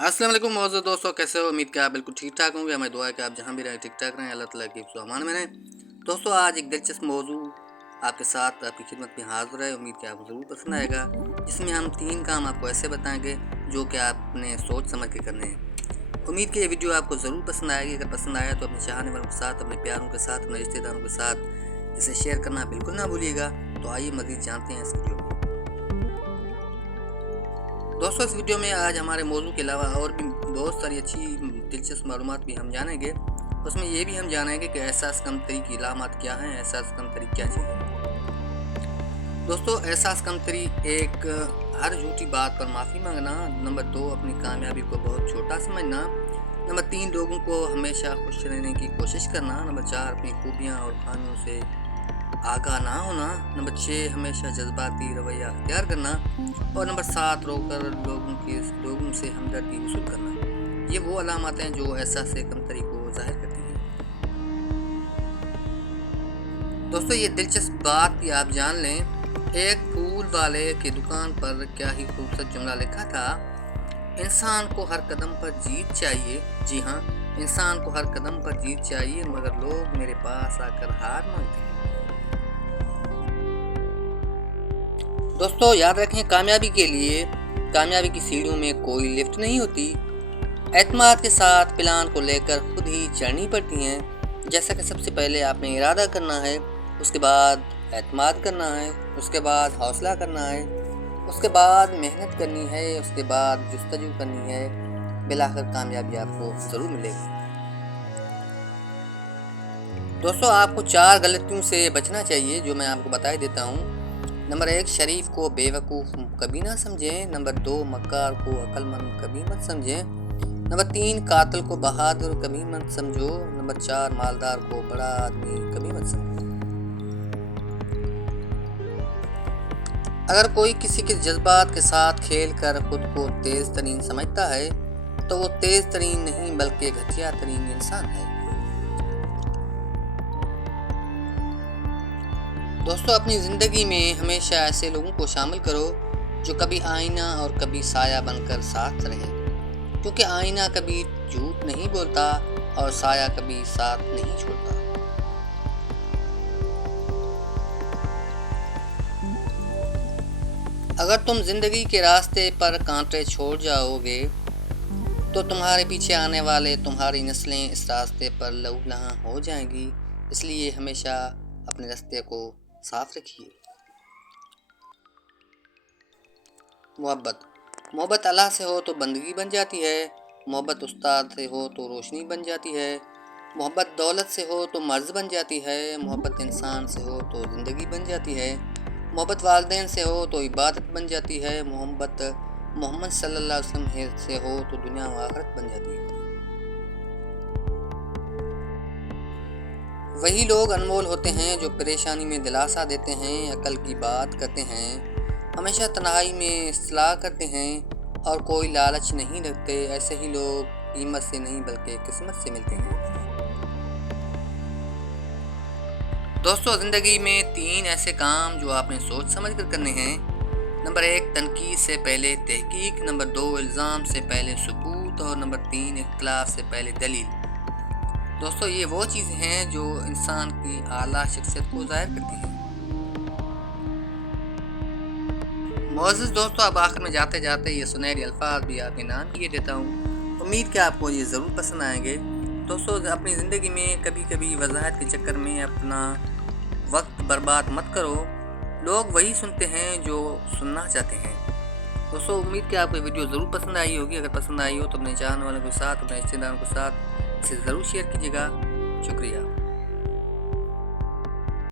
अस्सलाम वालेकुम मौजूद दोस्तों, कैसे हो? उम्मीद कि आप बिल्कुल ठीक ठाक होंगे। हमें दुआ है कि आप जहाँ भी रहें ठीक ठाक रहें, अल्लाह ताला की अमान में रहें। दोस्तों, आज एक दिलचस्प मौजू आपके साथ आपकी खिदमत में हाज़िर है। उम्मीद कि आपको ज़रूर पसंद आएगा। जिसमें हम 3 काम आपको ऐसे बताएंगे जो कि आपने सोच समझ के करने हैं। उम्मीद कि ये वीडियो आपको ज़रूर पसंद आएगी। अगर पसंद आया तो अपने चाहने वालों के साथ, अपने प्यारों के साथ, अपने रिश्तेदारों के साथ इसे शेयर करना बिल्कुल ना भूलिएगा। तो आइए मज़ीद जानते हैं इस वीडियो में। दोस्तों, इस वीडियो में आज हमारे मौजू के अलावा और भी बहुत सारी अच्छी दिलचस्प मालूमात भी हम जानेंगे। उसमें ये भी हम जानेंगे कि एहसास कमतरी की अलामत क्या हैं, एहसास कमतरी क्या चीज़ है। दोस्तों, एहसास कमतरी एक हर झूठी बात पर माफ़ी मांगना। नंबर 2, अपनी कामयाबी को बहुत छोटा समझना। नंबर 3, लोगों को हमेशा खुश रहने की कोशिश करना। नंबर 4, अपनी खूबियाँ और खामियों से आगाह ना होना। नंबर 6, हमेशा जज्बाती रवैया अख्तियार करना। और नंबर 7, रोकर लोगों से हमदर्दी वसूल करना। ये वो अलामत हैं जो एहसास कमतरी को ज़ाहिर करती हैं। दोस्तों, ये दिलचस्प बात भी आप जान लें, एक फूल वाले की दुकान पर क्या ही खूबसूरत जुमला लिखा था, इंसान को हर कदम पर जीत चाहिए। जी हाँ, इंसान को हर कदम पर जीत चाहिए, मगर लोग मेरे पास आकर हार मांगते हैं। दोस्तों, याद रखें, कामयाबी की सीढ़ियों में कोई लिफ्ट नहीं होती। एतमाद के साथ प्लान को लेकर खुद ही चढ़नी पड़ती हैं। जैसा कि सबसे पहले आपने इरादा करना है, उसके बाद एतमाद करना है, उसके बाद हौसला करना है, उसके बाद मेहनत करनी है, उसके बाद जुस्तजू करनी है। बिलाखिर कामयाबी आपको ज़रूर मिलेगी। दोस्तों, आपको 4 गलतियों से बचना चाहिए जो मैं आपको बता देता हूँ। नंबर 1, शरीफ को बेवकूफ़ कभी ना समझें। नंबर 2, मक्कार को अक्लमंद कभी मत समझें। नंबर 3, कातिल को बहादुर कभी मत समझो। नंबर 4, मालदार को बड़ा आदमी कभी मत समझो। अगर कोई किसी के जज्बात के साथ खेल कर खुद को तेज तरीन समझता है तो वो तेज तरीन नहीं बल्कि घटिया तरीन इंसान है। दोस्तों, अपनी ज़िंदगी में हमेशा ऐसे लोगों को शामिल करो जो कभी आईना और कभी साया बनकर साथ रहे, क्योंकि आईना कभी झूठ नहीं बोलता और साया कभी साथ नहीं छोड़ता। अगर तुम ज़िंदगी के रास्ते पर कांटे छोड़ जाओगे तो तुम्हारे पीछे आने वाले तुम्हारी नस्लें इस रास्ते पर लहूलुहान हो जाएंगी। इसलिए हमेशा अपने रास्ते को साफ रखिए। मोहब्बत अल्लाह से हो तो बंदगी बन जाती है। मोहब्बत उस्ताद से हो तो रोशनी बन जाती है। मोहब्बत दौलत से हो तो मर्ज बन जाती है। मोहब्बत इंसान से हो तो ज़िंदगी बन जाती है। मोहब्बत वालिदैन से हो तो इबादत बन जाती है। मोहब्बत मोहम्मद सल्लल्लाहु अलैहि वसल्लम से हो तो दुनिया व आखिरत बन जाती है। वही लोग अनमोल होते हैं जो परेशानी में दिलासा देते हैं, अकल की बात करते हैं, हमेशा तन्हाई में इस्लाह करते हैं और कोई लालच नहीं रखते। ऐसे ही लोग कीमत से नहीं बल्कि किस्मत से मिलते हैं। दोस्तों, ज़िंदगी में 3 ऐसे काम जो आपने सोच समझ कर करने हैं। नंबर 1, तनकीद से पहले तहकीक। नंबर 2, इल्ज़ाम से पहले सबूत। और नंबर 3, इख्तिलाफ से पहले दलील। दोस्तों, ये वो चीज़ें हैं जो इंसान की आला शख्सियत को ज़ाहिर करती हैं। मोअज़्ज़िज़ दोस्तों, अब आखिर में जाते जाते ये सुनहरी अल्फाज भी आपके नाम किए देता हूँ। उम्मीद कि आपको ये ज़रूर पसंद आएंगे। दोस्तों, अपनी ज़िंदगी में कभी कभी वज़ाहत के चक्कर में अपना वक्त बर्बाद मत करो। लोग वही सुनते हैं जो सुनना चाहते हैं। दोस्तों, उम्मीद कि आपको वीडियो ज़रूर पसंद आई होगी। अगर पसंद आई हो तो अपने चाहने वालों के साथ, अपने रिश्तेदारों के साथ इसे ज़रूर शेयर कीजिएगा। शुक्रिया।